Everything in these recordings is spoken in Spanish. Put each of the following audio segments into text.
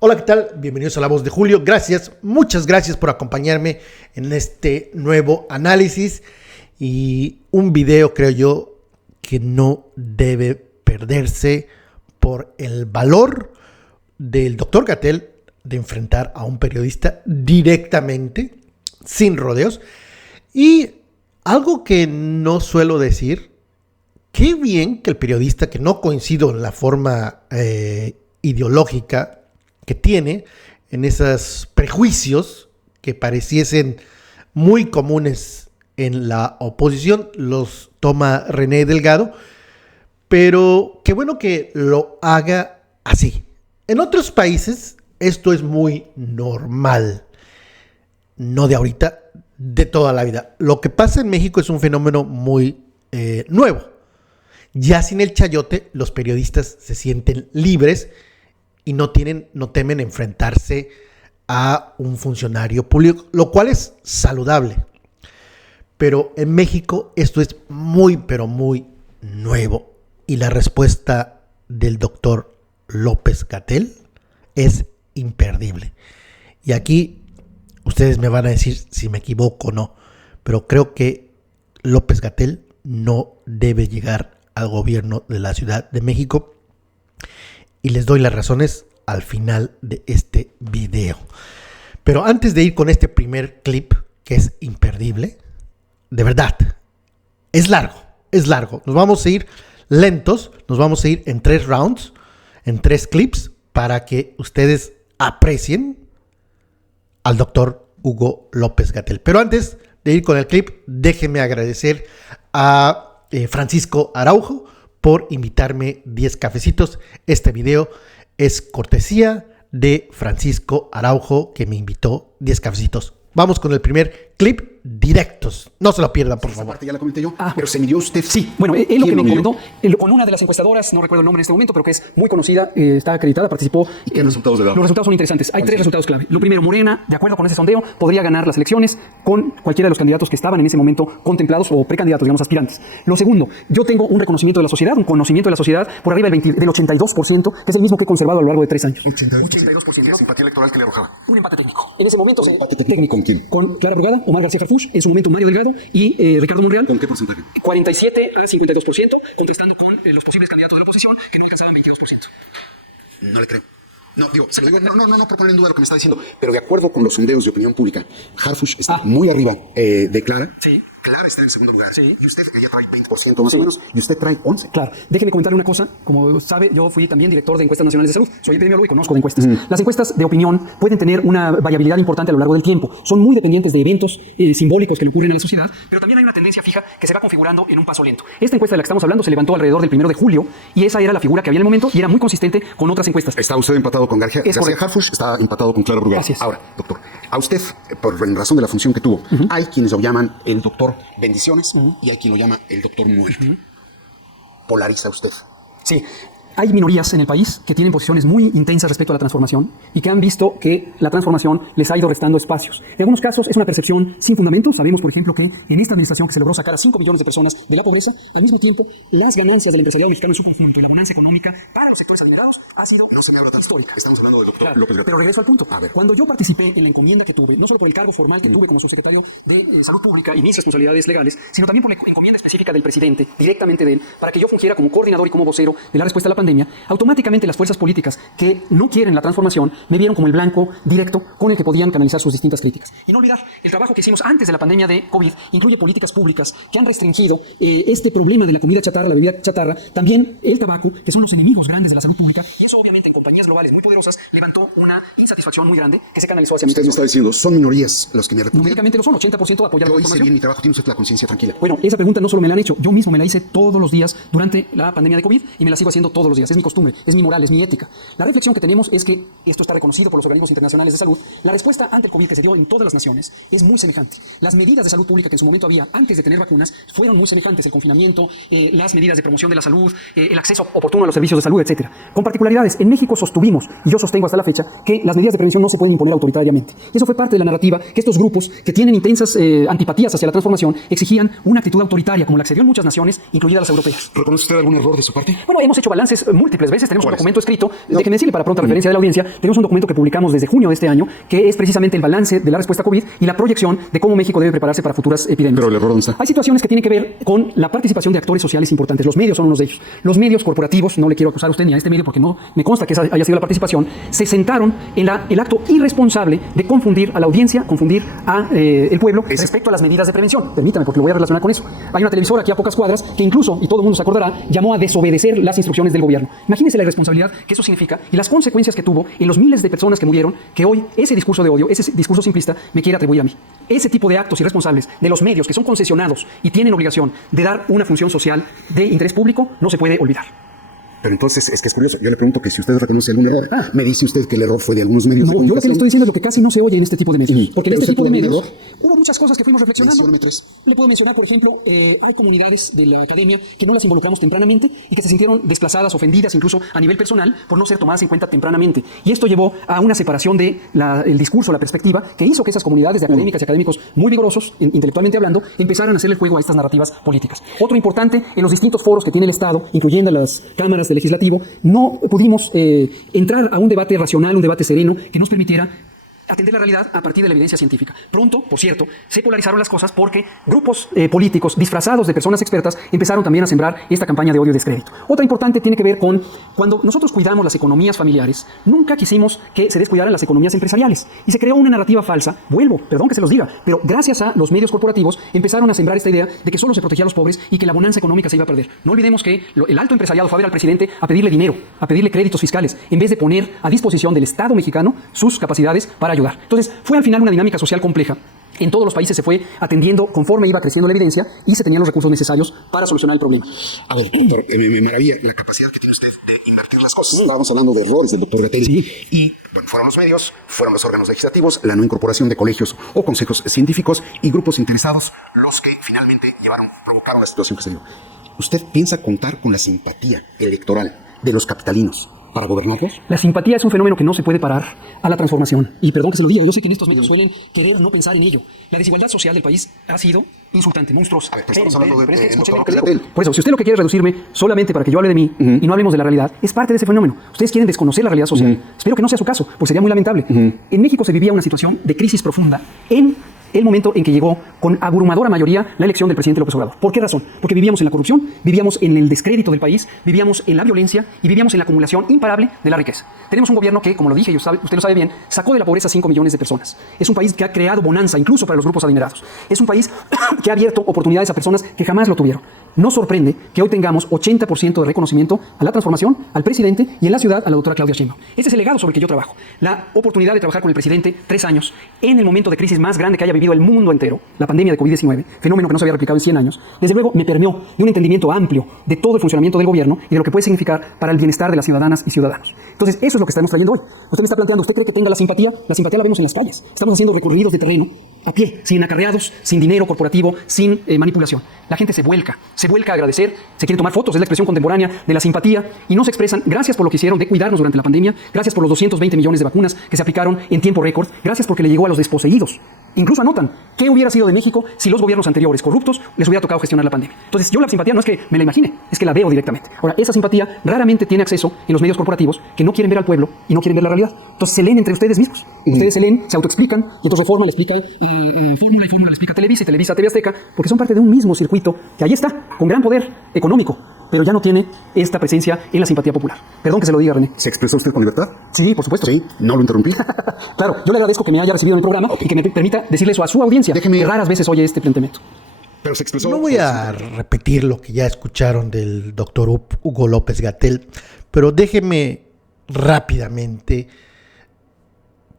Hola, ¿qué tal? Bienvenidos a La Voz de Julio. Gracias, muchas gracias por acompañarme en este nuevo análisis y un video, creo yo, que no debe perderse por el valor del doctor Gatell de enfrentar a un periodista directamente, sin rodeos. Y algo que no suelo decir, qué bien que el periodista, que no coincido en la forma ideológica que tiene, en esos prejuicios que pareciesen muy comunes en la oposición, los toma René Delgado, pero qué bueno que lo haga así. En otros países esto es muy normal, no de ahorita, de toda la vida. Lo que pasa en México es un fenómeno muy nuevo. Ya sin el chayote, los periodistas se sienten libres y no temen enfrentarse a un funcionario público, lo cual es saludable. Pero en México esto es muy, pero muy nuevo. Y la respuesta del doctor López-Gatell es imperdible. Y aquí ustedes me van a decir si me equivoco o no, pero creo que López-Gatell no debe llegar al gobierno de la Ciudad de México. Y les doy las razones al final de este video. Pero antes de ir con este primer clip, que es imperdible, de verdad, es largo. Nos vamos a ir lentos, nos vamos a ir en 3 rounds, en 3 clips, para que ustedes aprecien al doctor Hugo López-Gatell. Pero antes de ir con el clip, déjenme agradecer a Francisco Araujo por invitarme 10 cafecitos. Este video es cortesía de Francisco Araujo, que me invitó 10 cafecitos. Vamos con el primer clip, directos. No se lo pierdan, por favor. Parte ya la comenté yo, pero se midió usted. Sí, bueno, él lo que me comentó con una de las encuestadoras, no recuerdo el nombre en este momento, pero que es muy conocida, está acreditada, participó. ¿Y qué resultados le da? Los resultados son interesantes. Hay 3 resultados clave. Lo primero, Morena, de acuerdo con ese sondeo, podría ganar las elecciones con cualquiera de los candidatos que estaban en ese momento contemplados o precandidatos, digamos, aspirantes. Lo segundo, yo tengo un reconocimiento de la sociedad, un conocimiento de la sociedad por arriba del 82%, que es el mismo que he conservado a lo largo de 3 años. 82%. ¿La simpatía electoral que le arrojaba? Un empate técnico. En ese momento ¿Un empate técnico con quién? Con Clara Brugada, Omar García Harfuch, en su momento Mario Delgado y Ricardo Monreal. ¿Con qué porcentaje? 47 a 52%, contrastando con los posibles candidatos de la oposición que no alcanzaban 22%. No le creo. No, digo, se lo digo, no por poner en duda lo que me está diciendo, pero de acuerdo con los sondeos de opinión pública, Harfuch está muy arriba de Clara. Sí. Clara está en segundo lugar. Sí. Y usted, que ya trae 20% más o menos, y usted trae 11%. Claro. Déjeme comentarle una cosa. Como sabe, yo fui también director de encuestas nacionales de salud. Soy epidemiólogo y conozco de encuestas. Las encuestas de opinión pueden tener una variabilidad importante a lo largo del tiempo. Son muy dependientes de eventos simbólicos que le ocurren a la sociedad, pero también hay una tendencia fija que se va configurando en un paso lento. Esta encuesta de la que estamos hablando se levantó alrededor del 1 de julio y esa era la figura que había en el momento y era muy consistente con otras encuestas. Está usted empatado con García Harfuch, está empatado con Clara Brugada. Así es. Ahora, doctor, a usted, en razón de la función que tuvo, hay quienes lo llaman el doctor Bendiciones y hay quien lo llama el doctor Muerte. ¿Polariza usted? Sí. Hay minorías en el país que tienen posiciones muy intensas respecto a la transformación y que han visto que la transformación les ha ido restando espacios. En algunos casos es una percepción sin fundamento. Sabemos, por ejemplo, que en esta administración que se logró sacar a 5 millones de personas de la pobreza, al mismo tiempo, las ganancias del empresariado mexicano en su conjunto y la bonanza económica para los sectores adinerados ha sido No se me habla tanto. histórica. Estamos hablando del doctor Claro, López-Gatell. pero regreso al punto. A ver. Cuando yo participé en la encomienda que tuve, no solo por el cargo formal que tuve como subsecretario de Salud Pública y mis responsabilidades legales, sino también por la encomienda específica del presidente, directamente de él, para que yo fungiera como coordinador y como vocero de la respuesta a la pandemia, automáticamente las fuerzas políticas que no quieren la transformación me vieron como el blanco directo con el que podían canalizar sus distintas críticas. Y no olvidar, el trabajo que hicimos antes de la pandemia de COVID incluye políticas públicas que han restringido este problema de la comida chatarra, la bebida chatarra, también el tabaco, que son los enemigos grandes de la salud pública, y eso obviamente en compañías globales muy poderosas levantó una insatisfacción muy grande que se canalizó hacia mi Usted me está diciendo, son minorías los que me repudian. Numéricamente lo son, 80% apoya la Yo hice transformación. bien mi trabajo, tiene usted la conciencia tranquila. Bueno, esa pregunta no solo me la han hecho, yo mismo me la hice todos los días durante la pandemia de COVID y me la sigo haciendo todos los días. Es mi costumbre, es mi moral, es mi ética. La reflexión que tenemos es que esto está reconocido por los organismos internacionales de salud. La respuesta ante el COVID que se dio en todas las naciones es muy semejante. Las medidas de salud pública que en su momento había antes de tener vacunas fueron muy semejantes. El confinamiento, las medidas de promoción de la salud, el acceso oportuno a los servicios de salud, etcétera. Con particularidades, en México sostuvimos, y yo sostengo hasta la fecha, que las medidas de prevención no se pueden imponer autoritariamente. Y eso fue parte de la narrativa que estos grupos que tienen intensas antipatías hacia la transformación exigían una actitud autoritaria, como la que se dio en muchas naciones, incluidas las europeas. ¿Reconoce usted algún error de su parte? Bueno, hemos hecho balances veces, múltiples veces, tenemos un documento escrito, déjenme decirle para pronta referencia de la audiencia, tenemos un documento que publicamos desde junio de este año, que es precisamente el balance de la respuesta COVID y la proyección de cómo México debe prepararse para futuras epidemias. Pero el error, ¿dónde está? Hay situaciones que tienen que ver con la participación de actores sociales importantes. Los medios son uno de ellos. Los medios corporativos, no le quiero acusar a usted ni a este medio porque no me consta que esa haya sido la participación, se sentaron en el acto irresponsable de confundir a la audiencia, confundir a el pueblo respecto a las medidas de prevención. Permítame, porque lo voy a relacionar con eso. Hay una televisora aquí a pocas cuadras que incluso, y todo el mundo se acordará, llamó a desobedecer las instrucciones del gobierno. Imagínense la irresponsabilidad que eso significa y las consecuencias que tuvo en los miles de personas que murieron, que hoy ese discurso de odio, ese discurso simplista, me quiere atribuir a mí. Ese tipo de actos irresponsables de los medios que son concesionados y tienen obligación de dar una función social de interés público no se puede olvidar. Pero entonces, es que es curioso. Yo le pregunto que si usted reconoce algún error. Me dice usted que el error fue de algunos medios de No, yo lo que le estoy diciendo es lo que casi no se oye en este tipo de medios. Porque en ¿Pero este se tipo de puede medios un error? hubo muchas cosas que fuimos reflexionando. Mencione tres. Le puedo mencionar, por ejemplo, hay comunidades de la academia que no las involucramos tempranamente y que se sintieron desplazadas, ofendidas, incluso a nivel personal, por no ser tomadas en cuenta tempranamente. Y esto llevó a una separación del discurso, la perspectiva, que hizo que esas comunidades de académicas y académicos muy vigorosos, intelectualmente hablando, empezaran a hacerle el juego a estas narrativas políticas. Otro importante, en los distintos foros que tiene el Estado, incluyendo las cámaras del legislativo, no pudimos entrar a un debate racional, un debate sereno, que nos permitiera atender la realidad a partir de la evidencia científica. Pronto, por cierto, se polarizaron las cosas porque grupos políticos disfrazados de personas expertas empezaron también a sembrar esta campaña de odio y descrédito. Otra importante tiene que ver con cuando nosotros cuidamos las economías familiares, nunca quisimos que se descuidaran las economías empresariales y se creó una narrativa falsa. Perdón que se los diga, pero gracias a los medios corporativos empezaron a sembrar esta idea de que solo se protegía a los pobres y que la bonanza económica se iba a perder. No olvidemos que el alto empresariado fue a ver al presidente a pedirle dinero, a pedirle créditos fiscales, en vez de poner a disposición del Estado mexicano sus capacidades para ayudar. Entonces, fue al final una dinámica social compleja. En todos los países se fue atendiendo conforme iba creciendo la evidencia y se tenían los recursos necesarios para solucionar el problema. A ver, doctor, me maravilla la capacidad que tiene usted de invertir las cosas. Estábamos hablando de errores del doctor Gatell. Sí. Y bueno, fueron los medios, fueron los órganos legislativos, la no incorporación de colegios o consejos científicos y grupos interesados los que finalmente provocaron la situación que se dio. ¿Usted piensa contar con la simpatía electoral de los capitalinos para gobernarlos? La simpatía es un fenómeno que no se puede parar a la transformación. Y perdón que se lo diga, yo sé que en estos medios suelen querer no pensar en ello. La desigualdad social del país ha sido insultante, monstruosa. A ver, estamos hablando de escúcheme, doctor Gatell. por eso, si usted lo que quiere es reducirme solamente para que yo hable de mí y no hablemos de la realidad, es parte de ese fenómeno. Ustedes quieren desconocer la realidad social. Espero que no sea su caso, porque sería muy lamentable. En México se vivía una situación de crisis profunda en el momento en que llegó con abrumadora mayoría la elección del presidente López Obrador. ¿Por qué razón? Porque vivíamos en la corrupción, vivíamos en el descrédito del país, vivíamos en la violencia y vivíamos en la acumulación imparable de la riqueza. Tenemos un gobierno que, como lo dije y usted lo sabe bien, sacó de la pobreza a 5 millones de personas. Es un país que ha creado bonanza incluso para los grupos adinerados. Es un país que ha abierto oportunidades a personas que jamás lo tuvieron. No sorprende que hoy tengamos 80% de reconocimiento a la transformación, al presidente y en la ciudad a la doctora Claudia Sheinbaum. Este es el legado sobre el que yo trabajo. La oportunidad de trabajar con el presidente 3 años en el momento de crisis más grande que haya vivido el mundo entero, la pandemia de COVID-19, fenómeno que no se había replicado en 100 años, desde luego me permeó de un entendimiento amplio de todo el funcionamiento del gobierno y de lo que puede significar para el bienestar de las ciudadanas y ciudadanos. Entonces, eso es lo que estamos trayendo hoy. Usted me está planteando, ¿usted cree que tenga la simpatía? La simpatía la vemos en las calles. Estamos haciendo recorridos de terreno a pie, sin acarreados, sin dinero corporativo, sin manipulación. La gente se vuelca a agradecer, se quiere tomar fotos, es la expresión contemporánea de la simpatía y no se expresan gracias por lo que hicieron de cuidarnos durante la pandemia, gracias por los 220 millones de vacunas que se aplicaron en tiempo récord, gracias porque le llegó a los desposeídos. Incluso anotan qué hubiera sido de México si los gobiernos anteriores corruptos les hubiera tocado gestionar la pandemia. Entonces, yo la simpatía no es que me la imagine, es que la veo directamente. Ahora, esa simpatía raramente tiene acceso en los medios corporativos que no quieren ver al pueblo y no quieren ver la realidad. Entonces, se leen entre ustedes mismos. Ustedes se leen, se autoexplican y entonces Reforma le explica Fórmula y Fórmula le explica Televisa y Televisa a TV Azteca, porque son parte de un mismo circuito que ahí está, con gran poder económico, pero ya no tiene esta presencia en la simpatía popular. Perdón que se lo diga, René. ¿Se expresó usted con libertad? Sí, por supuesto. Sí, no lo interrumpí. Claro, yo le agradezco que me haya recibido en mi programa y que me permita decirle eso a su audiencia, que raras veces oye este planteamiento. Pero se expresó. No voy a repetir lo que ya escucharon del doctor Hugo López Gatell, pero déjeme rápidamente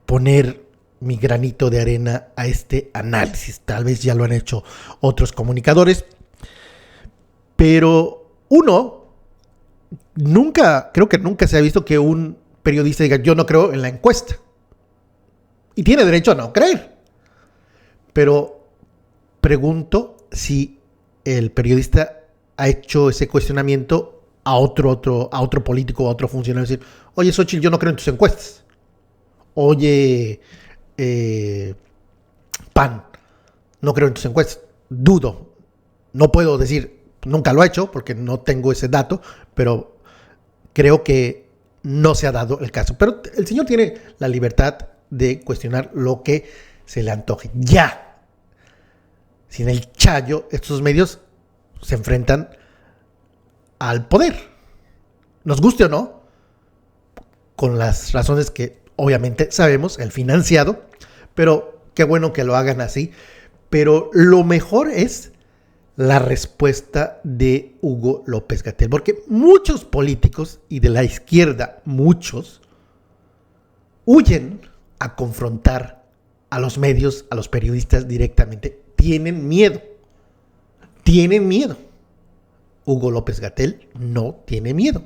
poner mi granito de arena a este análisis. Tal vez ya lo han hecho otros comunicadores, pero creo que nunca se ha visto que un periodista diga yo no creo en la encuesta. Y tiene derecho a no creer. Pero pregunto si el periodista ha hecho ese cuestionamiento a otro político, a otro funcionario. Decir, oye, Xochitl, yo no creo en tus encuestas. Oye, PAN, no creo en tus encuestas. Dudo. No puedo decir, nunca lo he hecho porque no tengo ese dato, pero creo que no se ha dado el caso. Pero el señor tiene la libertad de cuestionar lo que se le antoje. Ya, sin el chayo, estos medios se enfrentan al poder. Nos guste o no, con las razones que obviamente sabemos, el financiado, pero qué bueno que lo hagan así. Pero lo mejor es la respuesta de Hugo López-Gatell, porque muchos políticos, y de la izquierda muchos, huyen a confrontar a los medios, a los periodistas directamente. Tienen miedo. Hugo López-Gatell no tiene miedo.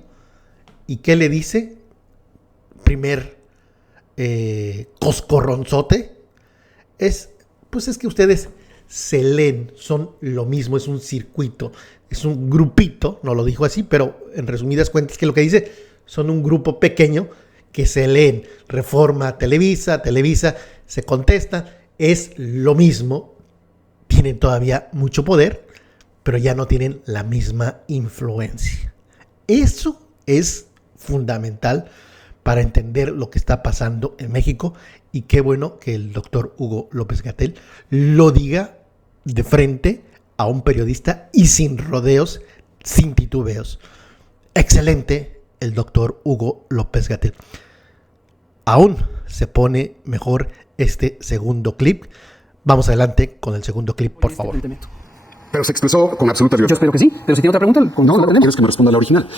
¿Y qué le dice? Primer coscorronzote es que ustedes se leen, son lo mismo, es un circuito, es un grupito, no lo dijo así, pero en resumidas cuentas, que lo que dice, son un grupo pequeño que se leen. Reforma, Televisa, se contesta, es lo mismo, tienen todavía mucho poder, pero ya no tienen la misma influencia. Eso es fundamental para entender lo que está pasando en México, y qué bueno que el doctor Hugo López-Gatell lo diga de frente a un periodista y sin rodeos, sin titubeos. Excelente el doctor Hugo López-Gatell. Aún se pone mejor este segundo clip. Vamos adelante con el segundo clip, por favor. Pero se expresó con absoluta Yo libertad. espero que sí, pero si tiene otra pregunta, No, quiero que me responda la original.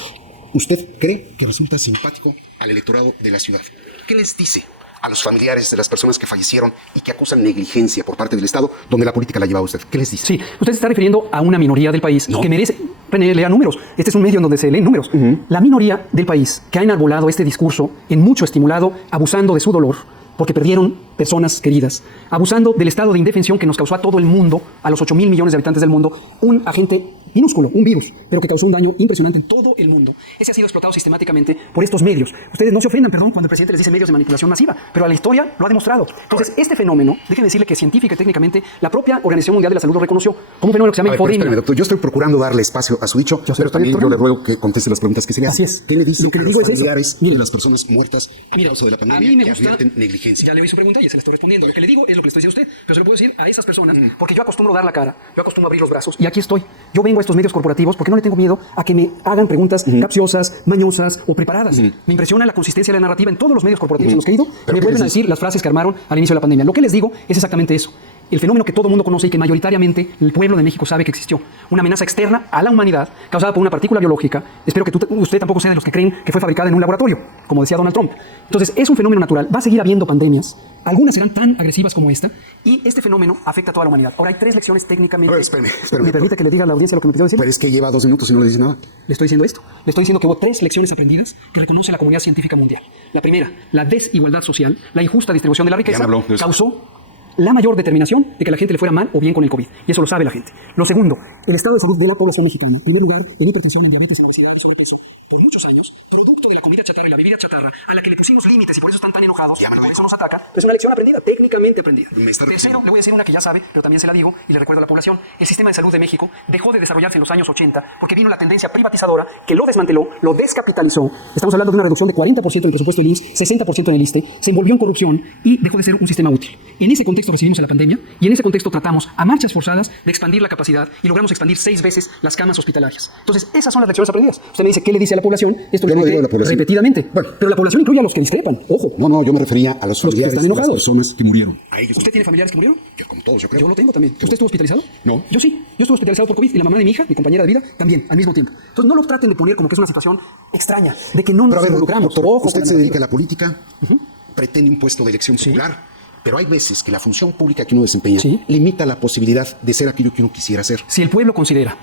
¿Usted cree que resulta simpático al electorado de la ciudad? ¿Qué les dice a los familiares de las personas que fallecieron y que acusan negligencia por parte del Estado, donde la política la lleva a usted? ¿Qué les dice? Sí, usted se está refiriendo a una minoría del país No. que merece... René, lea números. Este es un medio en donde se leen números. La minoría del país que ha enarbolado este discurso en mucho estimulado, abusando de su dolor, porque perdieron personas queridas, abusando del estado de indefensión que nos causó a todo el mundo, a los 8,000 millones de habitantes del mundo, un agente minúsculo, un virus, pero que causó un daño impresionante en todo el mundo. Ese ha sido explotado sistemáticamente por estos medios. Ustedes no se ofendan, perdón, cuando el presidente les dice medios de manipulación masiva, pero la historia lo ha demostrado. Entonces, este fenómeno, déjenme decirle que científica y técnicamente la propia Organización Mundial de la Salud lo reconoció como un fenómeno que se llama infodemia. Espérame, doctor, yo estoy procurando darle espacio a su dicho, pero también yo le ruego que conteste las preguntas que se le hacen. Así es. ¿Qué le dice Lo que a le los digo es eso. familiares Mire. de las personas muertas a causa de la A pandemia mí me que gusta, advierten negligencia? ya le oí su pregunta y se la estoy respondiendo. Lo que le digo es lo que le estoy diciendo a usted, pero se lo puedo decir a esas personas, porque yo acostumbro dar la cara, yo acostumbro abrir los brazos, y aquí estoy. Yo vengo a estos medios corporativos porque no le tengo miedo a que me hagan preguntas capciosas, mañosas o preparadas. Me impresiona la consistencia de la narrativa en todos los medios corporativos en los que he ido. ¿Pero Me qué vuelven a les decir las frases que armaron al inicio de la pandemia. Lo que les digo es exactamente eso. El fenómeno que todo el mundo conoce y que mayoritariamente el pueblo de México sabe que existió. Una amenaza externa a la humanidad causada por una partícula biológica. Espero que usted tampoco sea de los que creen que fue fabricada en un laboratorio, como decía Donald Trump. Entonces, es un fenómeno natural. Va a seguir habiendo pandemias. Algunas serán tan agresivas como esta. Y este fenómeno afecta a toda la humanidad. Ahora, hay 3 lecciones técnicamente. A ver, espérame. ¿Me permite que le diga a la audiencia lo que me pidió decir? Pero es que lleva 2 minutos y no le dice nada. Le estoy diciendo esto. Le estoy diciendo que hubo 3 lecciones aprendidas que reconoce la comunidad científica mundial. La primera, la desigualdad social, la injusta distribución de la riqueza, Ya me habló de eso. causó la mayor determinación de que la gente le fuera mal o bien con el COVID. Y eso lo sabe la gente. Lo segundo, el estado de salud de la población mexicana. En primer lugar, en hipertensión, en diabetes, en obesidad, sobrepeso. Por muchos años, producto de la comida chatarra y la bebida chatarra, a la que le pusimos límites y por eso están tan enojados, y por eso nos atacan. Es una lección aprendida, técnicamente aprendida. Tercero, le voy a decir una que ya sabe, pero también se la digo y le recuerdo a la población. El sistema de salud de México dejó de desarrollarse en los años 80 porque vino la tendencia privatizadora que lo desmanteló, lo descapitalizó. Estamos hablando de una reducción de 40% del presupuesto del IMSS, 60% en el ISSSTE, se envolvió en corrupción y dejó de ser un sistema útil. En ese contexto recibimos a la pandemia y en ese contexto tratamos a marchas forzadas de expandir la capacidad y logramos expandir 6 veces las camas hospitalarias. Entonces, esas son las lecciones aprendidas. Usted me dice, ¿qué le dice a la población? Esto Yo lo no digo expliqué a la población. repetidamente. Bueno. Pero la población incluye a los que discrepan. Ojo. No, yo me refería a los que familiares están de las enojados. personas que murieron. A ellos. ¿Usted tiene familiares que murieron? Yo, como todos, yo creo. Yo lo tengo también. ¿Usted estuvo hospitalizado? No. Yo sí. Yo estuve hospitalizado por COVID y la mamá de mi hija, mi compañera de vida, también, al mismo tiempo. Entonces, no lo traten de poner como que es una situación extraña, de que no Pero nos a ver, involucramos. doctor, Ojo usted con la se dedica a narrativa. la política, pretende un puesto de elección popular, pero hay veces que la función pública que uno desempeña Sí. limita la posibilidad de ser aquello que uno quisiera ser. Si el pueblo considera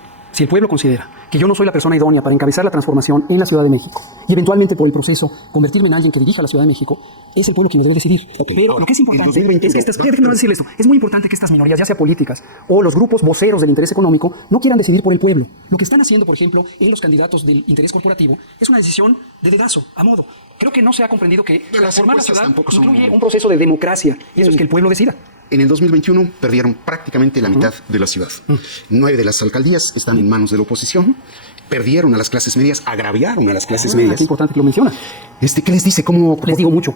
que yo no soy la persona idónea para encabezar la transformación en la Ciudad de México y eventualmente por el proceso convertirme en alguien que dirija la Ciudad de México, es el pueblo quien lo debe decidir. Pero lo que es importante En 2021, es que déjenme decirle esto, es muy importante que estas minorías, ya sea políticas o los grupos voceros del interés económico, no quieran decidir por el pueblo. Lo que están haciendo, por ejemplo, en los candidatos del interés corporativo es una decisión de dedazo, a modo. Creo que no se ha comprendido que Pero las transformar la encuestas ciudad tampoco son- incluye un proceso de democracia y eso es que el pueblo decida. En el 2021 perdieron prácticamente la mitad de la ciudad. 9 de las alcaldías están en manos de la oposición. perdieron a las clases medias, agraviaron a las clases medias. Qué importante que lo menciona. ¿Qué les dice? ¿Cómo? Les digo mucho.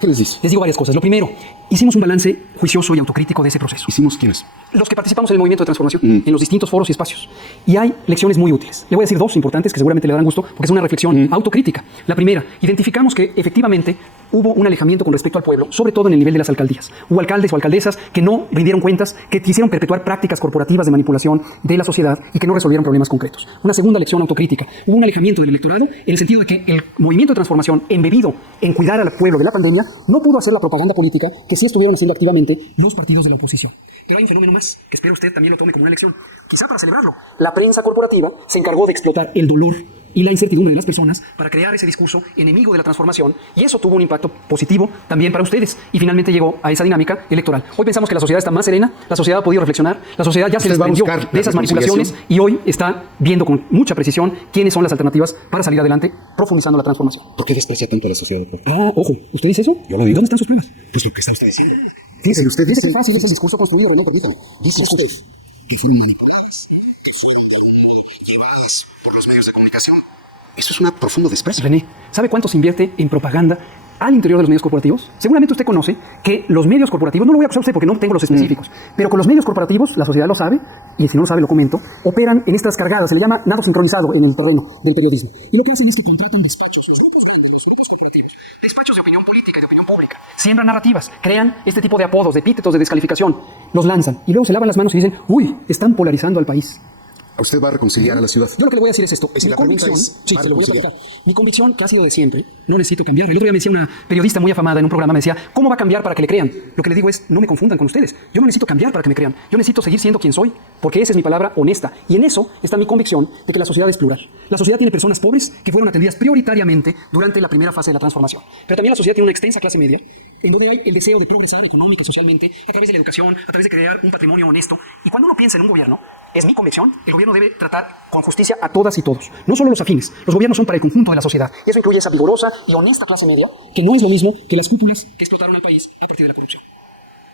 ¿Qué les dice? Les digo varias cosas. Lo primero, hicimos un balance juicioso y autocrítico de ese proceso. ¿Hicimos quiénes? Los que participamos en el movimiento de transformación, en los distintos foros y espacios. Y hay lecciones muy útiles. Le voy a decir dos importantes que seguramente le darán gusto porque es una reflexión autocrítica. La primera, identificamos que efectivamente hubo un alejamiento con respecto al pueblo, sobre todo en el nivel de las alcaldías. Hubo alcaldes o alcaldesas que no rindieron cuentas, que quisieron perpetuar prácticas corporativas de manipulación de la sociedad y que no resolvieron problemas concretos. Una segunda lección autocrítica. Hubo un alejamiento del electorado en el sentido de que el movimiento de transformación, embebido en cuidar al pueblo de la pandemia, no pudo hacer la propaganda política que sí estuvieron haciendo activamente los partidos de la oposición. Pero hay un fenómeno más, que espero usted también lo tome como una lección, quizá para celebrarlo. La prensa corporativa se encargó de explotar el dolor y la incertidumbre de las personas para crear ese discurso enemigo de la transformación, y eso tuvo un impacto positivo también para ustedes, y finalmente llegó a esa dinámica electoral. Hoy pensamos que la sociedad está más serena, la sociedad ha podido reflexionar, la sociedad ya se desprendió de esas manipulaciones y hoy está viendo con mucha precisión quiénes son las alternativas para salir adelante profundizando la transformación. ¿Por qué desprecia tanto a la sociedad, doctor? Ojo, ¿usted dice eso? Yo lo digo. ¿Dónde están sus pruebas? Pues lo que está usted diciendo. Fíjese, usted dice... Es fácil ese discurso construido, René, permítame. Dice usted que fueron manipuladas, que fueron llevadas por los medios de comunicación. Eso es un profundo desprecio. René, ¿sabe cuánto se invierte en propaganda al interior de los medios corporativos? Seguramente usted conoce que los medios corporativos, no lo voy a acusar a usted porque no tengo los específicos, pero con los medios corporativos, la sociedad lo sabe, y si no lo sabe lo comento, operan en estas cargadas, se le llama nado sincronizado en el terreno del periodismo. Y lo que hacen es que contratan despachos, los grupos grandes, los grupos corporativos, despachos de opinión política y de opinión pública, siembran narrativas, crean este tipo de apodos, de epítetos, de descalificación, los lanzan y luego se lavan las manos y dicen, uy, están polarizando al país. ¿A usted va a reconciliar a la ciudad? Yo lo que le voy a decir es esto. Si la pregunta es, sí, ¿va a se lo voy a reconciliar? platicar. Mi convicción, que ha sido de siempre, no necesito cambiar. El otro día me decía una periodista muy afamada en un programa, me decía, ¿cómo va a cambiar para que le crean? Lo que le digo es, no me confundan con ustedes. Yo no necesito cambiar para que me crean. Yo necesito seguir siendo quien soy, porque esa es mi palabra honesta. Y en eso está mi convicción de que la sociedad es plural. La sociedad tiene personas pobres que fueron atendidas prioritariamente durante la primera fase de la transformación. Pero también la sociedad tiene una extensa clase media, en donde hay el deseo de progresar económica y socialmente a través de la educación, a través de crear un patrimonio honesto. Y cuando uno piensa en un gobierno, es mi convicción, el gobierno debe tratar con justicia a todas y todos, no solo los afines. Los gobiernos son para el conjunto de la sociedad. Y eso incluye esa vigorosa y honesta clase media, que no es lo mismo que las cúpulas que explotaron al país a partir de la corrupción.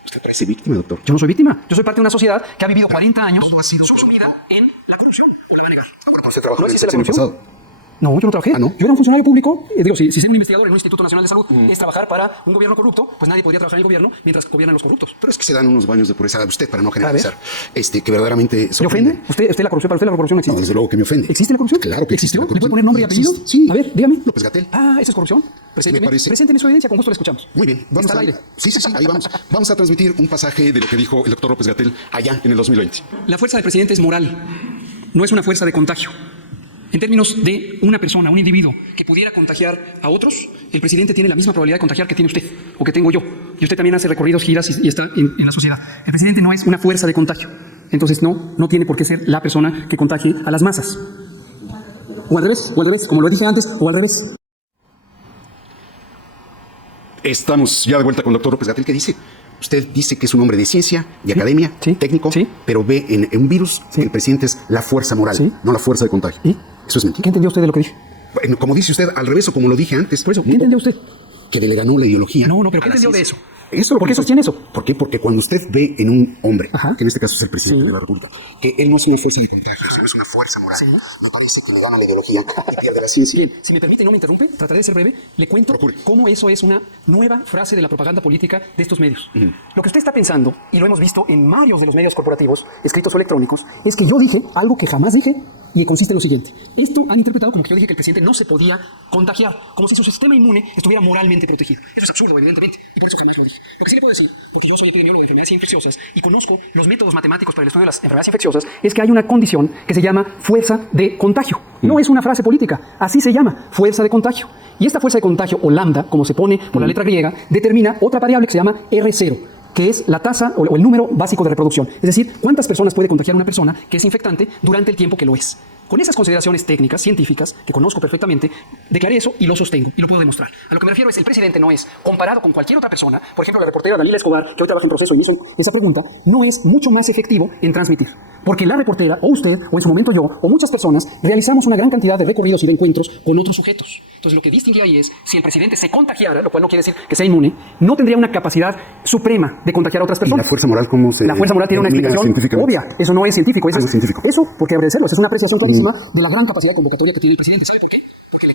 ¿Usted parece víctima, doctor? Yo no soy víctima. Yo soy parte de una sociedad que ha vivido 40 años subsumida en la corrupción. ¿O la va a negar? ¿Usted trabajó ¿No en existe la el corrupción? pasado? No, yo no trabajé. ¿Ah, no? Yo era un funcionario público. Si soy un investigador en un Instituto Nacional de Salud, es trabajar para un gobierno corrupto, pues nadie podría trabajar en el gobierno mientras gobiernan los corruptos. Pero es que se dan unos baños de pureza a usted para no generalizar. Que verdaderamente ¿Le sorprende. ofende? ¿Usted la corrupción? ¿Para usted la corrupción no existe? No, desde luego que me ofende. ¿Existe la corrupción? Claro que existe. ¿Existió? la ¿Le puede corrupción. poner nombre y apellido? Existe, sí. A ver, dígame. López-Gatell. ¿Eso es corrupción? Presénteme. parece. Presénteme su evidencia, con gusto la escuchamos. Muy bien, vamos Está a... al aire. Sí, ahí vamos. Vamos a transmitir un pasaje de lo que dijo el doctor López-Gatell allá en el 2020. La fuerza del presidente es moral, no es una fuerza de contagio. En términos de una persona, un individuo que pudiera contagiar a otros, el presidente tiene la misma probabilidad de contagiar que tiene usted o que tengo yo. Y usted también hace recorridos, giras y está en la sociedad. El presidente no es una fuerza de contagio. Entonces no tiene por qué ser la persona que contagie a las masas. O al revés, como lo dije antes, o al revés. Estamos ya de vuelta con el doctor López-Gatell. ¿Qué dice? Usted dice que es un hombre de ciencia, de academia, técnico, pero ve en un virus que el presidente es la fuerza moral, no la fuerza de contagio. ¿Y? Eso es mentira. ¿Qué entendió usted de lo que dije? Bueno, como dice usted, al revés o como lo dije antes. Por eso, ¿qué entendió usted? Que le ganó la ideología. No, pero ¿qué entendió de eso? ¿Por qué sostiene eso? ¿Por qué? Porque cuando usted ve en un hombre, que en este caso es el presidente de la República, que él no es una fuerza de contagio, sino es una fuerza moral, me parece que le gana la ideología y pierde la ciencia. Bien, si me permite y no me interrumpe, trataré de ser breve, le cuento cómo eso es una nueva frase de la propaganda política de estos medios. Lo que usted está pensando, y lo hemos visto en varios de los medios corporativos, escritos o electrónicos, es que yo dije algo que jamás dije y que consiste en lo siguiente. Esto han interpretado como que yo dije que el presidente no se podía contagiar, como si su sistema inmune estuviera moralmente protegido. Eso es absurdo, evidentemente, y por eso jamás lo dije. Lo que sí le puedo decir, porque yo soy epidemiólogo de enfermedades infecciosas y conozco los métodos matemáticos para el estudio de las enfermedades infecciosas, es que hay una condición que se llama fuerza de contagio. No es una frase política, así se llama, fuerza de contagio. Y esta fuerza de contagio, o lambda, como se pone por la letra griega, determina otra variable que se llama R0, que es la tasa o el número básico de reproducción. Es decir, cuántas personas puede contagiar una persona que es infectante durante el tiempo que lo es. Con esas consideraciones técnicas, científicas, que conozco perfectamente, declaré eso y lo sostengo, y lo puedo demostrar. A lo que me refiero es, el presidente no es, comparado con cualquier otra persona, por ejemplo, la reportera Dalila Escobar, que hoy trabaja en proceso y me hizo esa pregunta, no es mucho más efectivo en transmitir. Porque la reportera, o usted, o en su momento yo, o muchas personas, realizamos una gran cantidad de recorridos y de encuentros con otros sujetos. Entonces, lo que distingue ahí es, si el presidente se contagiara, lo cual no quiere decir que sea inmune, no tendría una capacidad suprema de contagiar a otras personas. ¿Y la fuerza moral cómo se...? La fuerza moral tiene una explicación obvia. Eso no es científico. Eso, científico. Eso, porque habrá de serlo, es una apreciación clarísima. encima de la gran capacidad convocatoria que tiene el presidente. ¿Sabe por qué? Porque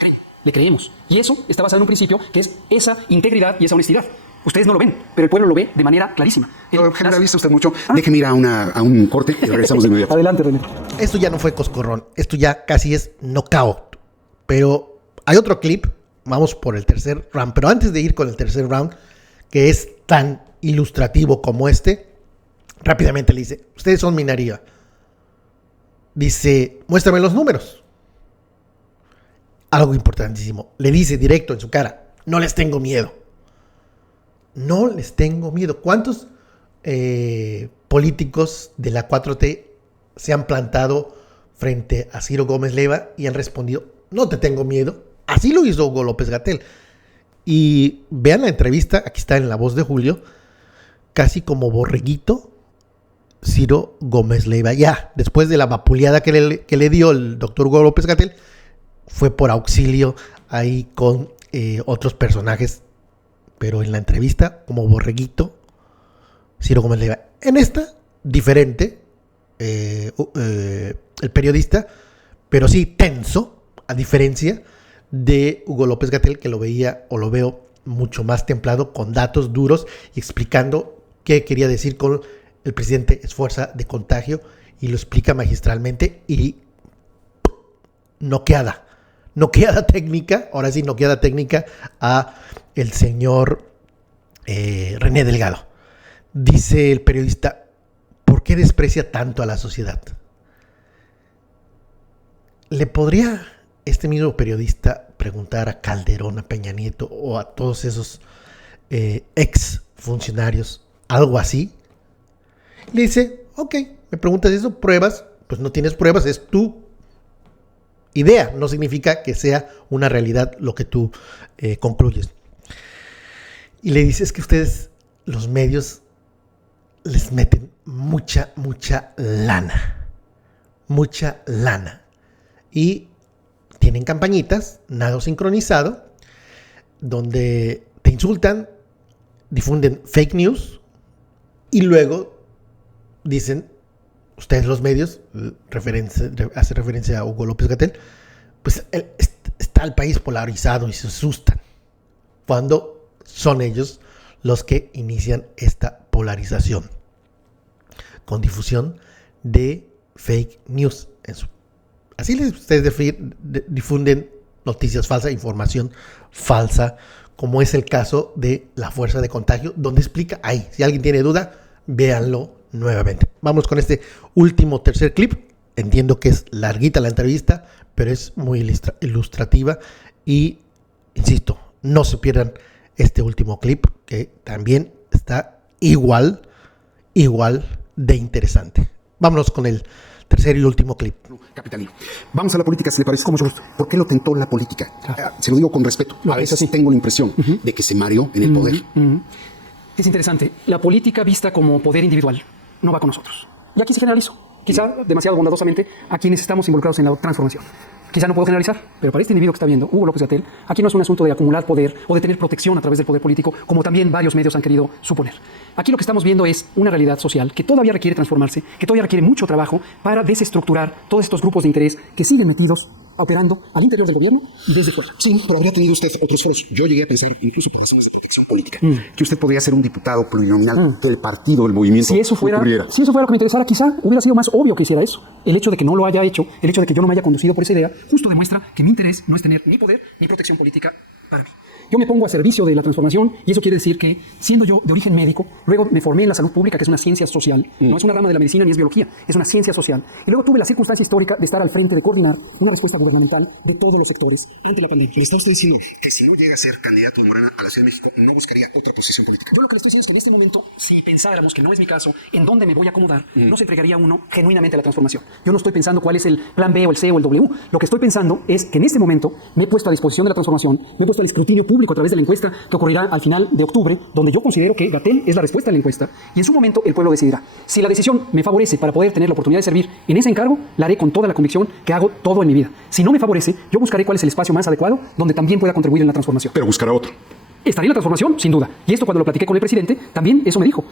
le creemos. Y eso está basado en un principio que es esa integridad y esa honestidad. Ustedes no lo ven, pero el pueblo lo ve de manera clarísima. Generaliza usted mucho. Déjeme ir a un corte y regresamos de inmediato. Adelante, René. Esto ya no fue coscorrón, esto ya casi es knockout. Pero hay otro clip, vamos por el tercer round. Pero antes de ir con el tercer round, que es tan ilustrativo como este, rápidamente le dice, ustedes son minoría. Dice, muéstrame los números. Algo importantísimo. Le dice directo en su cara, no les tengo miedo. No les tengo miedo. ¿Cuántos políticos de la 4T se han plantado frente a Ciro Gómez Leiva y han respondido, no te tengo miedo? Así lo hizo Hugo López-Gatell. Y vean la entrevista, aquí está en La Voz de Julio, casi como borreguito, Ciro Gómez Leiva. Ya, después de la vapuleada que le dio el doctor Hugo López-Gatell, fue por auxilio ahí con otros personajes, pero en la entrevista, como borreguito, Ciro Gómez Leiva. En esta, diferente, el periodista, pero sí tenso, a diferencia de Hugo López-Gatell, que lo veía o lo veo mucho más templado, con datos duros y explicando qué quería decir con el presidente es fuerza de contagio, y lo explica magistralmente y noqueada técnica, ahora sí noqueada técnica a el señor René Delgado. Dice el periodista, ¿por qué desprecia tanto a la sociedad? ¿Le podría este mismo periodista preguntar a Calderón, a Peña Nieto o a todos esos ex funcionarios algo así? Le dice, ok, me preguntas eso, pruebas, pues no tienes pruebas, es tu idea, no significa que sea una realidad lo que tú concluyes. Y le dice, es que ustedes, los medios, les meten mucha lana, y tienen campañitas, nado sincronizado, donde te insultan, difunden fake news y luego dicen, ustedes los medios, hace referencia a Hugo López-Gatell, pues está el país polarizado y se asustan cuando son ellos los que inician esta polarización con difusión de fake news. Así ustedes difunden noticias falsas, información falsa, como es el caso de la fuerza de contagio, donde explica ahí. Si alguien tiene duda, véanlo nuevamente. Vamos con este último tercer clip. Entiendo que es larguita la entrevista, pero es muy ilustrativa y, insisto, no se pierdan este último clip, que también está igual de interesante. Vámonos con el tercer y último clip. Capitalino. Vamos a la política, si le parece. ¿Cómo? ¿Por qué lo tentó la política? Se lo digo con respeto. A veces sí tengo la impresión de que se mareó en el poder. Es interesante. La política vista como poder individual no va con nosotros. Y aquí se generalizo. Quizá demasiado bondadosamente a quienes estamos involucrados en la transformación. Quizá no puedo generalizar, pero para este individuo que está viendo, Hugo López-Gatell, aquí no es un asunto de acumular poder o de tener protección a través del poder político, como también varios medios han querido suponer. Aquí lo que estamos viendo es una realidad social que todavía requiere transformarse, que todavía requiere mucho trabajo para desestructurar todos estos grupos de interés que siguen metidos, operando al interior del gobierno y desde fuera. Sí, pero habría tenido usted otros foros. Yo llegué a pensar, incluso por razones de protección política, que usted podría ser un diputado plurinominal del partido, del movimiento. Si eso fuera lo que me interesara, quizá hubiera sido más obvio que hiciera eso. El hecho de que no lo haya hecho, el hecho de que yo no me haya conducido por esa idea, justo demuestra que mi interés no es tener ni poder ni protección política para mí. Yo me pongo a servicio de la transformación y eso quiere decir que, siendo yo de origen médico, luego me formé en la salud pública, que es una ciencia social, no es una rama de la medicina ni es biología, es una ciencia social. Y luego tuve la circunstancia histórica de estar al frente de coordinar una respuesta gubernamental de todos los sectores ante la pandemia. ¿Le está usted diciendo que si no llega a ser candidato de Morena a la Ciudad de México, no buscaría otra posición política? Yo lo que le estoy diciendo es que en este momento, si pensáramos que no es mi caso, en dónde me voy a acomodar, no se entregaría uno genuinamente a la transformación. Yo no estoy pensando cuál es el plan B o el C o el W. Lo que estoy pensando es que en este momento me he puesto a disposición de la transformación, me he puesto al escrutinio público a través de la encuesta que ocurrirá al final de octubre, donde yo considero que Gatell es la respuesta a la encuesta, y en su momento el pueblo decidirá. Si la decisión me favorece para poder tener la oportunidad de servir en ese encargo, la haré con toda la convicción que hago todo en mi vida. Si no me favorece, yo buscaré cuál es el espacio más adecuado donde también pueda contribuir en la transformación. Pero buscará otro. Estaré en la transformación, sin duda. Y esto, cuando lo platiqué con el presidente, también eso me dijo.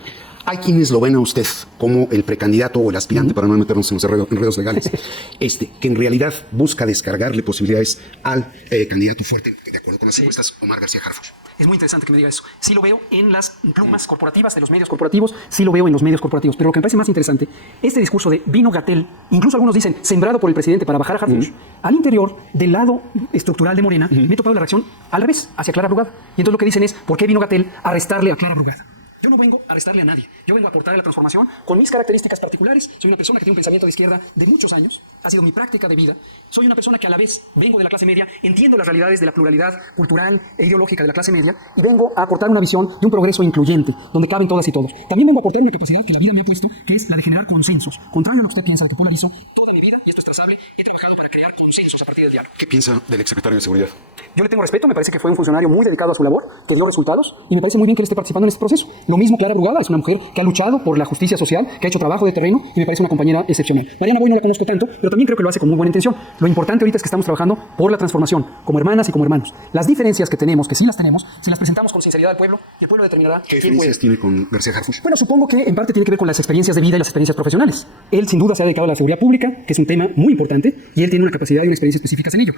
Hay quienes lo ven a usted como el precandidato o el aspirante, para no meternos en los enredos legales, que en realidad busca descargarle posibilidades al candidato fuerte, de acuerdo con las encuestas, Omar García Harfuch. Es muy interesante que me diga eso. Sí lo veo en las plumas corporativas de los medios corporativos, sí lo veo en los medios corporativos, pero lo que me parece más interesante, este discurso de vino Gatell, incluso algunos dicen sembrado por el presidente para bajar a Harfuch, al interior del lado estructural de Morena, me he topado la reacción al revés, hacia Clara Brugada. Y entonces lo que dicen es, ¿por qué vino Gatell a restarle a Clara Brugada? Yo no vengo a restarle a nadie, yo vengo a aportar a la transformación con mis características particulares. Soy una persona que tiene un pensamiento de izquierda de muchos años, ha sido mi práctica de vida. Soy una persona que a la vez vengo de la clase media, entiendo las realidades de la pluralidad cultural e ideológica de la clase media y vengo a aportar una visión de un progreso incluyente, donde caben todas y todos. También vengo a aportar una capacidad que la vida me ha puesto, que es la de generar consensos. Contrario a lo que usted piensa, de que polarizo toda mi vida, y esto es trazable, he trabajado para crear consensos a partir del diálogo. ¿Qué piensa del exsecretario de Seguridad? Yo le tengo respeto, me parece que fue un funcionario muy dedicado a su labor, que dio resultados, y me parece muy bien que él esté participando en este proceso. Lo mismo Clara Brugada, es una mujer que ha luchado por la justicia social, que ha hecho trabajo de terreno, y me parece una compañera excepcional. Mariana Boy no la conozco tanto, pero también creo que lo hace con muy buena intención. Lo importante ahorita es que estamos trabajando por la transformación, como hermanas y como hermanos. Las diferencias que tenemos, que sí las tenemos, si las presentamos con sinceridad al pueblo, y el pueblo determinará ¿Qué quién puede. diferencias tiene con García Harfuch? Bueno, supongo que en parte tiene que ver con las experiencias de vida y las experiencias profesionales. Él sin duda se ha dedicado a la seguridad pública, que es un tema muy importante, y él tiene una capacidad y una experiencia específicas en ello.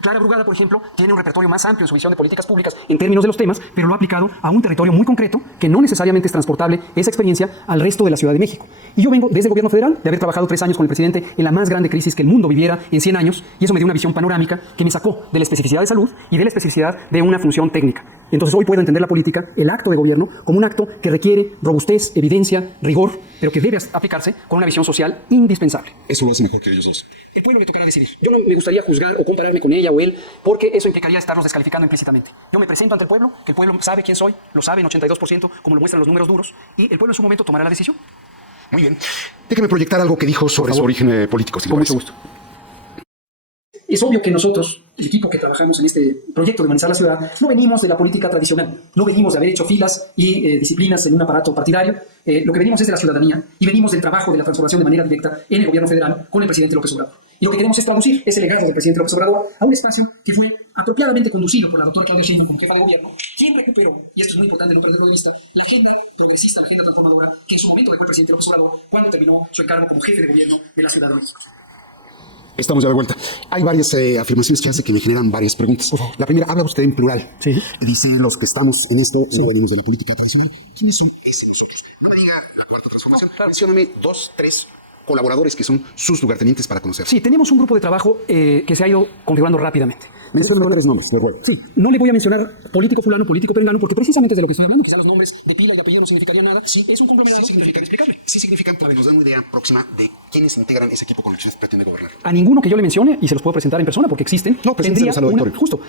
Clara Brugada, por ejemplo, tiene un repertorio más amplio en su visión de políticas públicas en términos de los temas, pero lo ha aplicado a un territorio muy concreto que no necesariamente es transportable esa experiencia al resto de la Ciudad de México. Y yo vengo desde el gobierno federal, de haber trabajado 3 años con el presidente en la más grande crisis que el mundo viviera en 100 años, y eso me dio una visión panorámica que me sacó de la especificidad de salud y de la especificidad de una función técnica. Y entonces hoy puedo entender la política, el acto de gobierno, como un acto que requiere robustez, evidencia, rigor, pero que debe aplicarse con una visión social indispensable. Eso lo hace mejor que ellos dos. El pueblo le tocará decidir. Yo no me gustaría juzgar o compararme con ella o él, porque eso implicaría estarnos descalificando implícitamente. Yo me presento ante el pueblo, que el pueblo sabe quién soy, lo sabe en 82%, como lo muestran los números duros, y el pueblo en su momento tomará la decisión. Muy bien. Déjeme proyectar algo que dijo sobre su origen político, si le Con parece. mucho gusto. Es obvio que nosotros, el equipo que trabajamos en este proyecto de humanizar la ciudad, no venimos de la política tradicional, no venimos de haber hecho filas y disciplinas en un aparato partidario, lo que venimos es de la ciudadanía y venimos del trabajo de la transformación de manera directa en el gobierno federal con el presidente López Obrador. Y lo que queremos es traducir ese legado del presidente López Obrador a un espacio que fue apropiadamente conducido por la doctora Claudia Sheinbaum como jefa de gobierno, quien recuperó, y esto es muy importante desde otro punto de vista, la agenda progresista, la agenda transformadora que en su momento dejó el presidente López Obrador cuando terminó su encargo como jefe de gobierno de la Ciudad de México. Estamos ya de vuelta. Hay varias afirmaciones que hace que me generan varias preguntas. La primera, habla usted en plural. Sí. Dice, los que estamos en esto no venimos de la política tradicional. ¿Quiénes son ese nosotros? No me diga la cuarta transformación. Mencióname 2, 3 colaboradores que son sus lugartenientes para conocer. Sí, tenemos un grupo de trabajo que se ha ido configurando rápidamente. Mencióname 3 nombres, de acuerdo. Sí, no le voy a mencionar político fulano, político perengano, porque precisamente es de lo que estoy hablando. Quizá los nombres de pila y de apellido no significarían nada. Sí, es un conglomerado. Sí significan explicable. Sí significan, porque nos dan una idea próxima de quiénes integran ese equipo con el que usted pretende gobernar. A ninguno que yo le mencione, y se los puedo presentar en persona porque existen, No,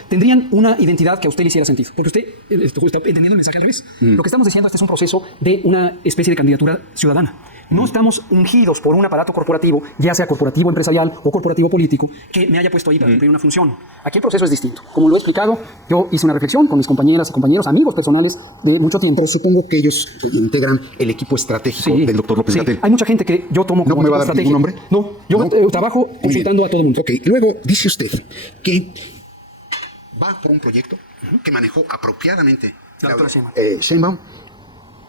tendrían una identidad que a usted le hiciera sentido. Porque usted está entendiendo el mensaje al revés. Lo que estamos diciendo, este es un proceso de una especie de candidatura ciudadana. No estamos ungidos por un aparato corporativo, ya sea corporativo empresarial o corporativo político, que me haya puesto ahí para cumplir una función. Aquí el proceso es distinto. Como lo he explicado, yo hice una reflexión con mis compañeras y compañeros, amigos personales de mucho tiempo. Pero supongo que ellos integran el equipo estratégico del doctor López Gatell. Hay mucha gente que yo tomo como ¿No me va a dar estrategia. ningún nombre? No, yo trabajo consultando a todo el mundo. Ok, luego dice usted que va por un proyecto que manejó apropiadamente La doctora Sheinbaum.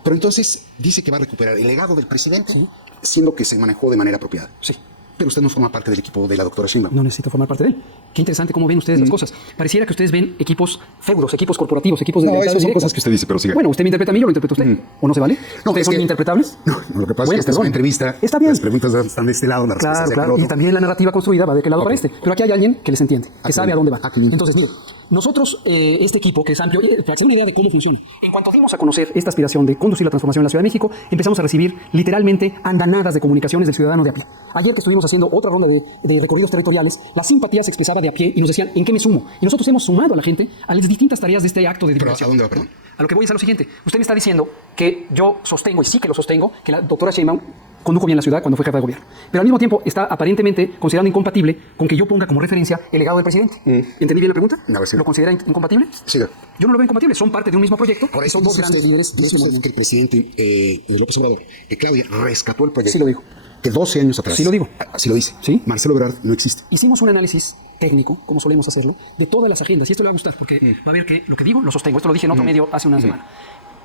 Pero entonces dice que va a recuperar el legado del presidente, siendo que se manejó de manera apropiada. Sí. Pero usted no forma parte del equipo de la doctora Sheinbaum. No necesito formar parte de él. Qué interesante cómo ven ustedes las cosas. Pareciera que ustedes ven equipos feudos, equipos corporativos, equipos de No, lealtad esas son directa. cosas que usted dice, pero siga. Bueno, usted me interpreta a mí, yo lo interpreto a usted. ¿O no se vale? No, ¿Ustedes es son que- interpretables? No, lo que pasa es que esta es perdón. una entrevista. Está bien. Las preguntas están de este lado, las respuestas Claro, de claro. aquel Y otro. también la narrativa construida va de qué lado para este. Pero aquí hay alguien que les entiende, que qué sabe bien. a dónde va. Qué bien. Entonces, mire, nosotros, este equipo que es amplio, para hacer una idea de cómo funciona, en cuanto dimos a conocer esta aspiración de conducir la transformación en la Ciudad de México, empezamos a recibir literalmente andanadas de comunicaciones del ciudadano de a pie. Ayer que estuvimos haciendo otra ronda de recorridos territoriales, la simpatía se expresaba de a pie y nos decían, ¿en qué me sumo? Y nosotros hemos sumado a la gente a las distintas tareas de este acto de ¿Pero divulgación. a dónde va, perdón? A lo que voy es a lo siguiente. Usted me está diciendo que yo sostengo, y sí que lo sostengo, que la doctora Sheinbaum condujo bien la ciudad cuando fue jefa de gobierno. Pero al mismo tiempo está aparentemente considerando incompatible con que yo ponga como referencia el legado del presidente. ¿Entendí bien la pregunta? A ver, sí. ¿Lo considera incompatible? Siga. Yo no lo veo incompatible. Son parte de un mismo proyecto. Por y eso son dos dice grandes usted, líderes de dice este usted movimiento. que el presidente López Obrador, Claudia, rescató el proyecto. Sí lo digo. Que 12 años atrás. Sí lo digo. Así lo dice. Sí. Marcelo Ebrard no existe. Hicimos un análisis técnico, como solemos hacerlo, de todas las agendas. Y esto le va a gustar porque va a ver que lo que digo lo sostengo. Esto lo dije en otro medio hace una semana.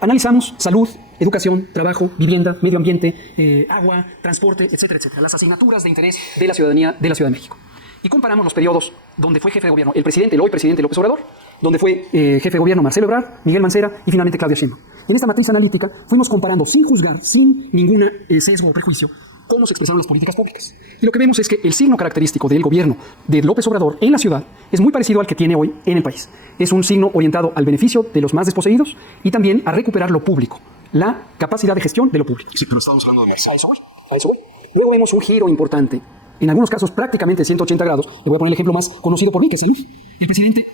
Analizamos salud, educación, trabajo, vivienda, medio ambiente, agua, transporte, etcétera, etcétera. Las asignaturas de interés de la ciudadanía de la Ciudad de México. Y comparamos los periodos donde fue jefe de gobierno el hoy presidente López Obrador, donde fue jefe de gobierno Marcelo Ebrard, Miguel Mancera y finalmente Claudia Sheinbaum. En esta matriz analítica fuimos comparando sin juzgar, sin ningún sesgo o prejuicio, cómo se expresaron las políticas públicas. Y lo que vemos es que el signo característico del gobierno de López Obrador en la ciudad es muy parecido al que tiene hoy en el país. Es un signo orientado al beneficio de los más desposeídos y también a recuperar lo público, la capacidad de gestión de lo público. Sí, pero estamos hablando de Marcelo. A eso voy. Luego vemos un giro importante, en algunos casos prácticamente 180 grados. Le voy a poner el ejemplo más conocido por mí, que es salud. El presidente,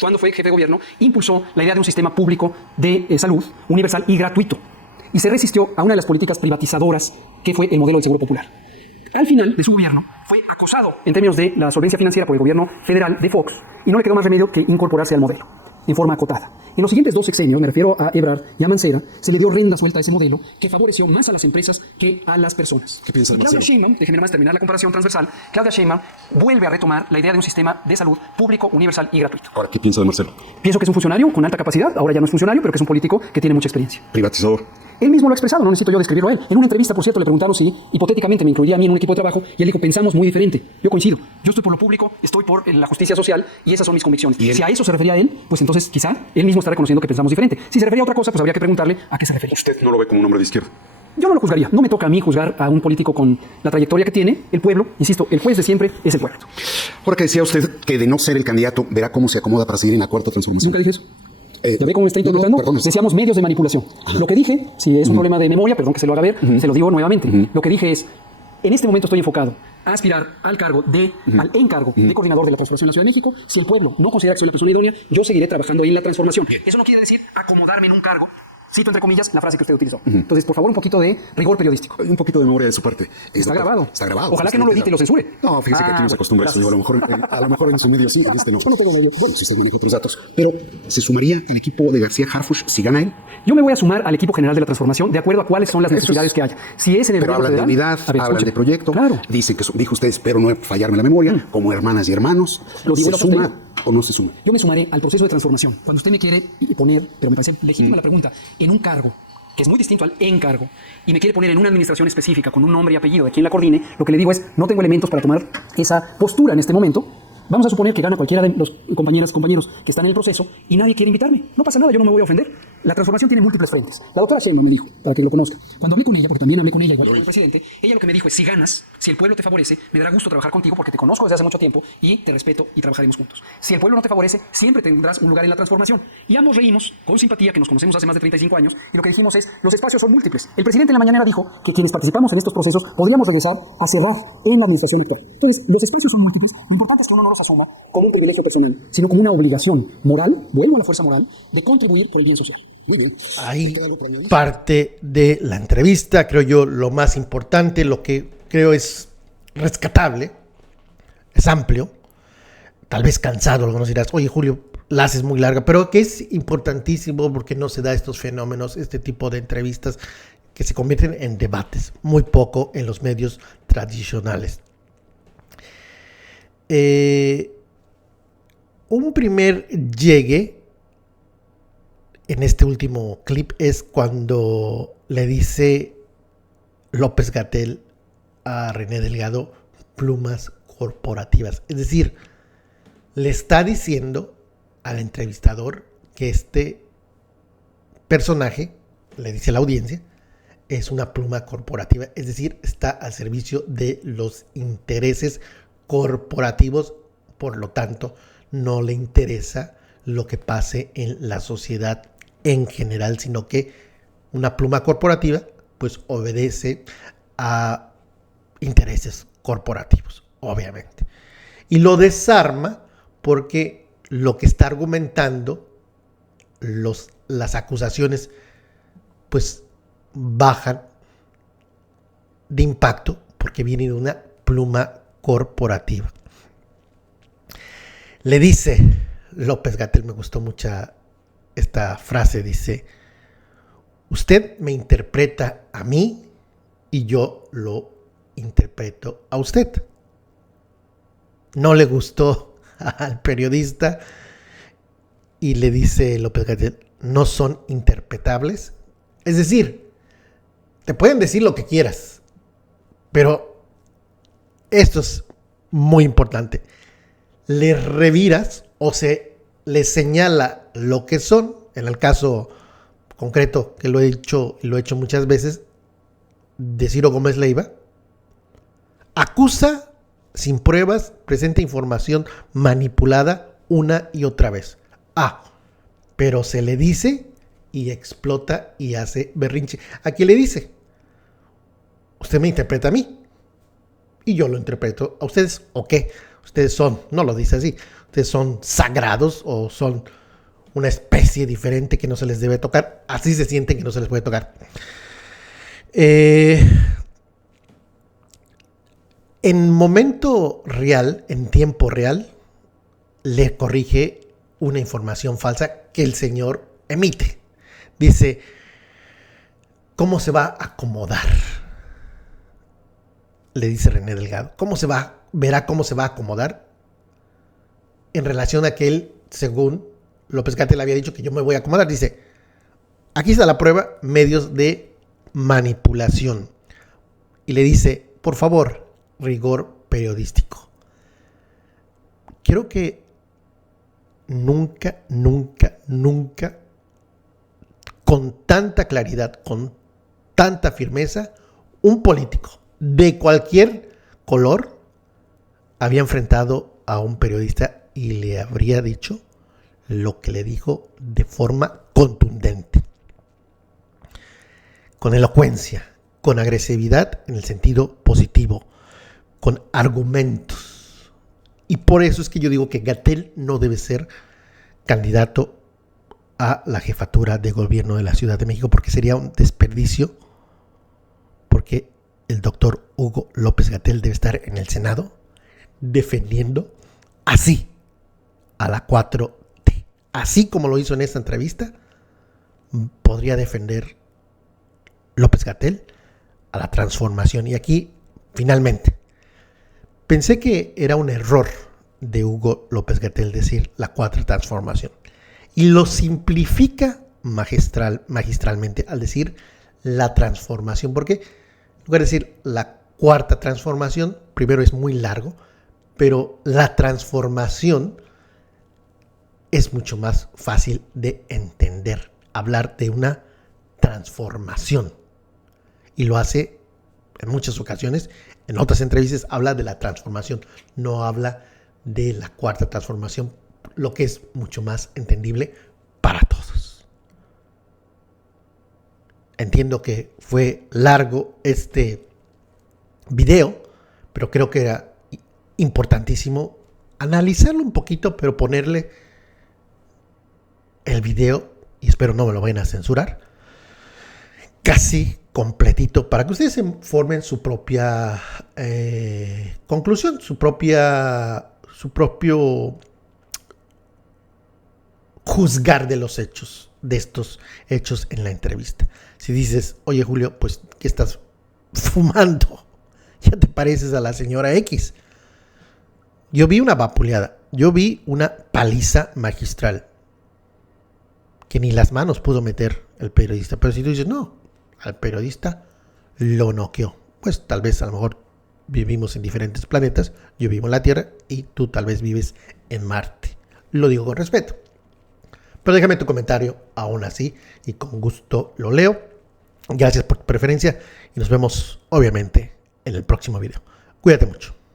cuando fue jefe de gobierno, impulsó la idea de un sistema público de salud universal y gratuito. Y se resistió a una de las políticas privatizadoras que fue el modelo del Seguro Popular. Al final de su gobierno fue acosado en términos de la solvencia financiera por el gobierno federal de Fox y no le quedó más remedio que incorporarse al modelo en forma acotada. En los siguientes 2 sexenios, me refiero a Ebrard y a Mancera, se le dio rienda suelta a ese modelo que favoreció más a las empresas que a las personas. ¿Qué piensa de Claudia Marcelo? Sheinbaum, déjenme más terminar la comparación transversal, Claudia Sheinbaum vuelve a retomar la idea de un sistema de salud público, universal y gratuito. Ahora, ¿qué piensa de Marcelo? Pienso que es un funcionario con alta capacidad, ahora ya no es funcionario, pero que es un político que tiene mucha experiencia. Privatizador. Él mismo lo ha expresado, no necesito yo describirlo a él. En una entrevista, por cierto, le preguntaron si hipotéticamente me incluiría a mí en un equipo de trabajo y él dijo, pensamos muy diferente. Yo coincido. Yo estoy por lo público, estoy por la justicia social y esas son mis convicciones. ¿Y él? Si a eso se refería él, pues entonces quizá él mismo está reconociendo que pensamos diferente. Si se refería a otra cosa, pues habría que preguntarle a qué se refería. ¿Usted no lo ve como un hombre de izquierda? Yo no lo juzgaría. No me toca a mí juzgar a un político con la trayectoria que tiene. El pueblo, insisto, el juez de siempre es el pueblo. Ahora que decía usted que de no ser el candidato, verá cómo se acomoda para seguir en la cuarta transformación. Nunca dije eso. ¿Ya ve cómo me está interpretando? perdón. Decíamos medios de manipulación. Lo que dije, si es un problema de memoria, perdón que se lo haga ver, se lo digo nuevamente. Lo que dije es, en este momento estoy enfocado a aspirar al cargo al encargo de coordinador de la transformación de la Ciudad de México. Si el pueblo no considera que soy la persona idónea, yo seguiré trabajando en la transformación. Eso no quiere decir acomodarme en un cargo. Cito entre comillas la frase que usted utilizó. Entonces, por favor, un poquito de rigor periodístico. Un poquito de memoria de su parte. Está grabado. Está grabado. Ojalá que no lo edite y lo censure. No, fíjese que aquí no se acostumbra a eso. gracias. Digo, a lo mejor en su medio sí, en este no. Yo no tengo medio. Bueno, si usted maneja otros datos. Pero, ¿se sumaría el equipo de García Harfuch si gana él? Yo me voy a sumar al equipo general de la transformación de acuerdo a cuáles son las necesidades que haya. Si es en el Pero gobierno hablan de federal, unidad, a ver, hablan escuche. de proyecto. Claro. Dicen que, dijo usted, espero no fallarme la memoria, como hermanas y hermanos. Lo digo y ¿Se lo suma sostengo. o no se suma? Yo me sumaré al proceso de transformación. Cuando usted me quiere poner, pero me parece legítima la pregunta, en un cargo que es muy distinto al encargo, y me quiere poner en una administración específica con un nombre y apellido de quien la coordine, lo que le digo es, no tengo elementos para tomar esa postura en este momento. Vamos a suponer que gana cualquiera de los compañeros que están en el proceso y nadie quiere invitarme. No pasa nada, yo no me voy a ofender. La transformación tiene múltiples frentes. La doctora Sheinbaum me dijo, para que lo conozca, cuando hablé con ella, porque también hablé con ella igual que con el presidente, ella lo que me dijo es, si ganas, si el pueblo te favorece, me dará gusto trabajar contigo porque te conozco desde hace mucho tiempo y te respeto y trabajaremos juntos. Si el pueblo no te favorece, siempre tendrás un lugar en la transformación. Y ambos reímos con simpatía, que nos conocemos hace más de 35 años, y lo que dijimos es, los espacios son múltiples. El presidente en la mañanera dijo que quienes participamos en estos procesos podríamos regresar a cerrar en la administración actual. Entonces, los espacios son múltiples, lo importante es que uno no los asuma como un privilegio personal, sino como una obligación moral, vuelvo a la fuerza moral, de contribuir por el bien social. Muy bien. Ahí parte de la entrevista, creo yo, lo más importante, lo que creo es rescatable, es amplio, tal vez cansado, algunos dirás, oye Julio, la haces muy larga, pero que es importantísimo porque no se da estos fenómenos, este tipo de entrevistas que se convierten en debates, muy poco en los medios tradicionales. Un primer llegue en este último clip es cuando le dice López-Gatell a René Delgado plumas corporativas. Es decir, le está diciendo al entrevistador que este personaje, le dice a la audiencia, es una pluma corporativa. Es decir, está al servicio de los intereses corporativos, por lo tanto, no le interesa lo que pase en la sociedad en general, sino que una pluma corporativa pues obedece a intereses corporativos, obviamente. Y lo desarma porque lo que está argumentando, las acusaciones pues bajan de impacto porque viene de una pluma corporativa. Le dice López-Gatell, me gustó mucho esta frase, dice, usted me interpreta a mí y yo lo interpreto a usted. No le gustó al periodista y le dice López-Gatell, no son interpretables. Es decir, te pueden decir lo que quieras, pero esto es muy importante. Les reviras o se les señala lo que son. En el caso concreto, que lo he dicho y lo he hecho muchas veces, de Ciro Gómez Leiva, acusa sin pruebas, presenta información manipulada una y otra vez. Pero se le dice y explota y hace berrinche. ¿A quién le dice? Usted me interpreta a mí y yo lo interpreto a ustedes. ¿O qué? Ustedes son, no lo dice así, ustedes son sagrados o son una especie diferente que no se les debe tocar. Así se sienten que no se les puede tocar. En momento real, en tiempo real, le corrige una información falsa que el señor emite. Dice, ¿cómo se va a acomodar? Le dice René Delgado. Verá cómo se va a acomodar en relación a que él, según López-Gatell había dicho que yo me voy a acomodar. Dice, aquí está la prueba, medios de manipulación. Y le dice, por favor, rigor periodístico. Quiero que nunca, con tanta claridad, con tanta firmeza, un político de cualquier color había enfrentado a un periodista y le habría dicho lo que le dijo de forma contundente, con elocuencia, con agresividad en el sentido positivo, con argumentos. Y por eso es que yo digo que Gatell no debe ser candidato a la jefatura de gobierno de la Ciudad de México, porque sería un desperdicio, porque el doctor Hugo López-Gatell debe estar en el Senado defendiendo así a la 4T. Así como lo hizo en esta entrevista, podría defender López-Gatell a la transformación. Y aquí, finalmente, pensé que era un error de Hugo López-Gatell decir la 4 transformación. Y lo simplifica magistralmente al decir la transformación. Porque en lugar de decir la 4ª transformación, primero es muy largo, pero la transformación es mucho más fácil de entender. Hablar de una transformación. Y lo hace en muchas ocasiones. En otras entrevistas habla de la transformación. No habla de la 4ª transformación, lo que es mucho más entendible para todos. Entiendo que fue largo este video, pero creo que era importantísimo analizarlo un poquito, pero ponerle el video, y espero no me lo vayan a censurar, casi completito, para que ustedes se formen su propia conclusión, su propio juzgar de los hechos, de estos hechos en la entrevista. Si dices, oye Julio, pues ¿qué estás fumando? Ya te pareces a la señora X. Yo vi una vapuleada, yo vi una paliza magistral que ni las manos pudo meter el periodista. Pero si tú dices, no, al periodista lo noqueó. Pues tal vez a lo mejor vivimos en diferentes planetas, yo vivo en la Tierra y tú tal vez vives en Marte. Lo digo con respeto. Pero déjame tu comentario aún así y con gusto lo leo. Gracias por tu preferencia y nos vemos obviamente en el próximo video. Cuídate mucho.